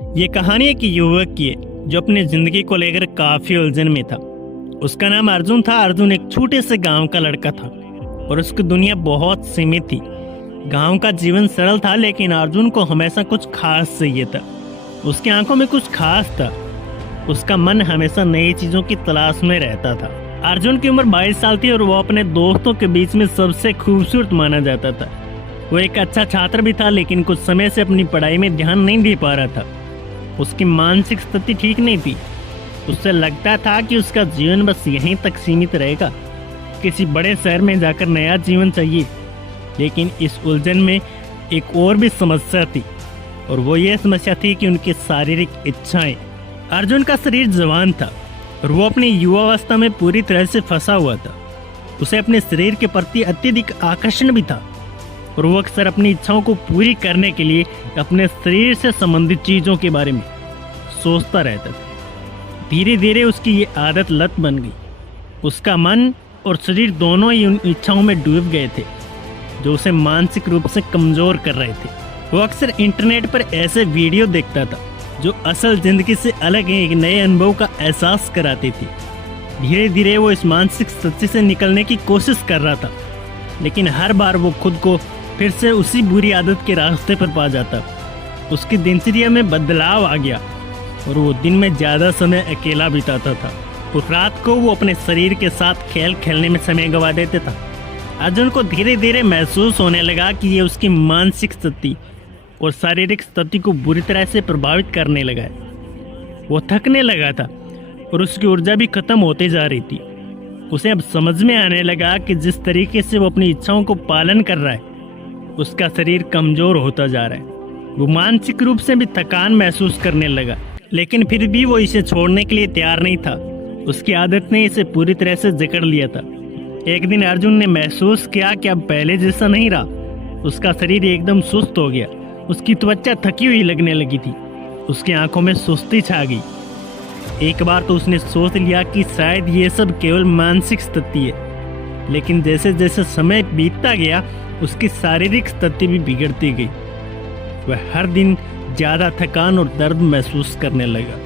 ये कहानी एक युवक की है जो अपनी जिंदगी को लेकर काफी उलझन में था। उसका नाम अर्जुन था। अर्जुन एक छोटे से गांव का लड़का था और उसकी दुनिया बहुत सीमित थी। गांव का जीवन सरल था, लेकिन अर्जुन को हमेशा कुछ खास चाहिए था। उसकी आंखों में कुछ खास था। उसका मन हमेशा नई चीजों की तलाश में रहता था। अर्जुन की उम्र 22 साल थी और वो अपने दोस्तों के बीच में सबसे खूबसूरत माना जाता था। वो एक अच्छा छात्र भी था, लेकिन कुछ समय से अपनी पढ़ाई में ध्यान नहीं दे पा रहा था। उसकी मानसिक स्थिति ठीक नहीं थी। उससे लगता था कि उसका जीवन बस यहीं तक सीमित रहेगा। किसी बड़े शहर में जाकर नया जीवन चाहिए। लेकिन इस उलझन में एक और भी समस्या थी, और वो ये समस्या थी कि उनकी शारीरिक इच्छाएं। अर्जुन का शरीर जवान था और वो अपनी युवावस्था में पूरी तरह से फंसा हुआ था। उसे अपने शरीर के प्रति अत्यधिक आकर्षण भी था और वो अक्सर अपनी इच्छाओं को पूरी करने के लिए अपने शरीर से संबंधित चीजों के बारे में सोचता रहता था। धीरे धीरे उसकी ये आदत लत बन गई। उसका मन और शरीर दोनों ही उन इच्छाओं में डूब गए थे जो उसे मानसिक रूप से कमजोर कर रहे थे। वो अक्सर इंटरनेट पर ऐसे वीडियो देखता था जो असल जिंदगी से अलग एक नए अनुभव का एहसास कराती थी। धीरे धीरे वो इस मानसिक स्थिति से निकलने की कोशिश कर रहा था, लेकिन हर बार वो खुद को फिर से उसी बुरी आदत के रास्ते पर पा जाता। उसकी दिनचर्या में बदलाव आ गया और वो दिन में ज्यादा समय अकेला बिताता था और रात को वो अपने शरीर के साथ खेल खेलने में समय गंवा देता था। अर्जुन को धीरे धीरे महसूस होने लगा कि ये उसकी मानसिक स्थिति और शारीरिक स्थिति को बुरी तरह से प्रभावित करने लगा है। वो थकने लगा था और उसकी ऊर्जा भी खत्म होते जा रही थी। उसे अब समझ में आने लगा कि जिस तरीके से वो अपनी इच्छाओं को पालन कर रहा है, उसका शरीर कमजोर होता जा रहा है। वो मानसिक रूप से भी थकान महसूस करने लगा, लेकिन फिर भी वो इसे छोड़ने के लिए तैयार नहीं था। उसकी आदत ने इसे पूरी तरह से जकड़ लिया था। एक दिन अर्जुन ने महसूस किया कि अब पहले जैसा नहीं रहा। उसका शरीर एकदम सुस्त हो गया। उसकी त्वचा थकी हुई लगने लगी थी। उसकी आंखों में सुस्ती छा गई। एक बार तो उसने सोच लिया कि शायद ये सब केवल मानसिक स्थिति है, लेकिन जैसे जैसे समय बीतता गया उसकी शारीरिक स्थिति भी बिगड़ती गई। वह हर दिन ज्यादा थकान और दर्द महसूस करने लगा।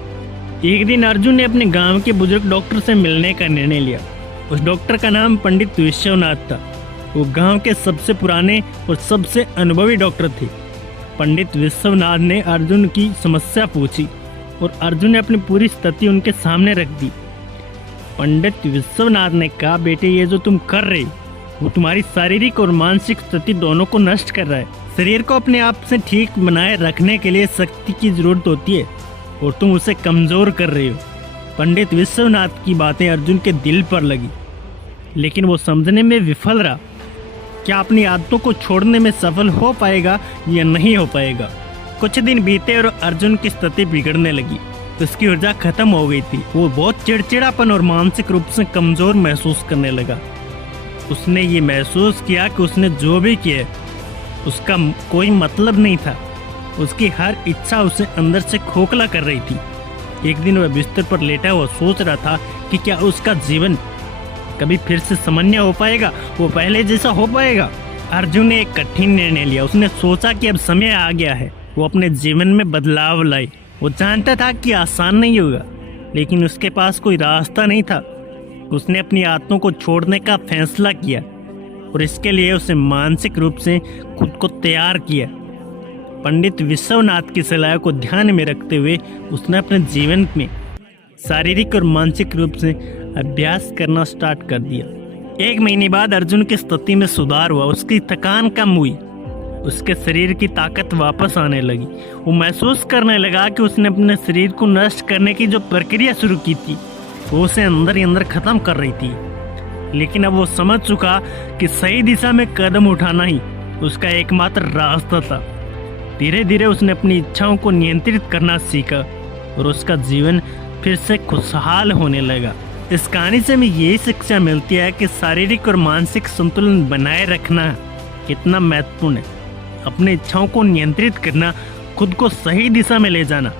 एक दिन अर्जुन ने अपने गांव के बुजुर्ग डॉक्टर से मिलने का निर्णय लिया। उस डॉक्टर का नाम पंडित विश्वनाथ था। वो गांव के सबसे पुराने और सबसे अनुभवी डॉक्टर थे। पंडित विश्वनाथ ने अर्जुन की समस्या पूछी और अर्जुन ने अपनी पूरी स्थिति उनके सामने रख दी। पंडित विश्वनाथ ने कहा, बेटे, ये जो तुम कर रहे वो तुम्हारी शारीरिक और मानसिक स्थिति दोनों को नष्ट कर रहा है। शरीर को अपने आप से ठीक बनाए रखने के लिए शक्ति की जरूरत होती है और तुम उसे कमजोर कर रहे हो। पंडित विश्वनाथ की बातें अर्जुन के दिल पर लगी, लेकिन वो समझने में विफल रहा। क्या अपनी आदतों को छोड़ने में सफल हो पाएगा या नहीं हो पाएगा। कुछ दिन बीते और अर्जुन की स्थिति बिगड़ने लगी। उसकी ऊर्जा खत्म हो गई थी। वो बहुत चिड़चिड़ापन और मानसिक रूप से कमजोर महसूस करने लगा। उसने ये महसूस किया कि उसने जो भी किया उसका कोई मतलब नहीं था। उसकी हर इच्छा उसे अंदर से खोखला कर रही थी। एक दिन वह बिस्तर पर लेटा हुआ सोच रहा था कि क्या उसका जीवन कभी फिर से सामान्य हो पाएगा, वो पहले जैसा हो पाएगा। अर्जुन ने एक कठिन निर्णय लिया। उसने सोचा कि अब समय आ गया है वो अपने जीवन में बदलाव लाए। वो जानता था कि आसान नहीं होगा, लेकिन उसके पास कोई रास्ता नहीं था। उसने अपनी आदतों को छोड़ने का फैसला किया और इसके लिए उसे मानसिक रूप से खुद को तैयार किया। पंडित विश्वनाथ की सलाह को ध्यान में रखते हुए उसने अपने जीवन में शारीरिक और मानसिक रूप से अभ्यास करना स्टार्ट कर दिया। 1 महीने बाद अर्जुन की स्थिति में सुधार हुआ। उसकी थकान कम हुई। उसके शरीर की ताकत वापस आने लगी। वो महसूस करने लगा कि उसने अपने शरीर को नष्ट करने की जो प्रक्रिया शुरू की थी वो उसे अंदर ही अंदर खत्म कर रही थी। लेकिन अब वो समझ चुका कि सही दिशा में कदम उठाना ही उसका एकमात्र रास्ता था। धीरे धीरे उसने अपनी इच्छाओं को नियंत्रित करना सीखा और उसका जीवन फिर से खुशहाल होने लगा। इस कहानी से हमें यही शिक्षा मिलती है कि शारीरिक और मानसिक संतुलन बनाए रखना कितना महत्वपूर्ण है। अपनी इच्छाओं को नियंत्रित करना, खुद को सही दिशा में ले जाना,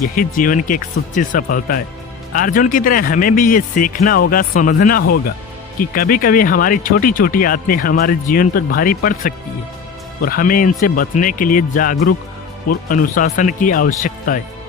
यही जीवन की एक सच्ची सफलता है। अर्जुन की तरह हमें भी ये सीखना होगा, समझना होगा कि कभी कभी हमारी छोटी छोटी आदतें हमारे जीवन पर भारी पड़ सकती है और हमें इनसे बचने के लिए जागरूक और अनुशासन की आवश्यकता है।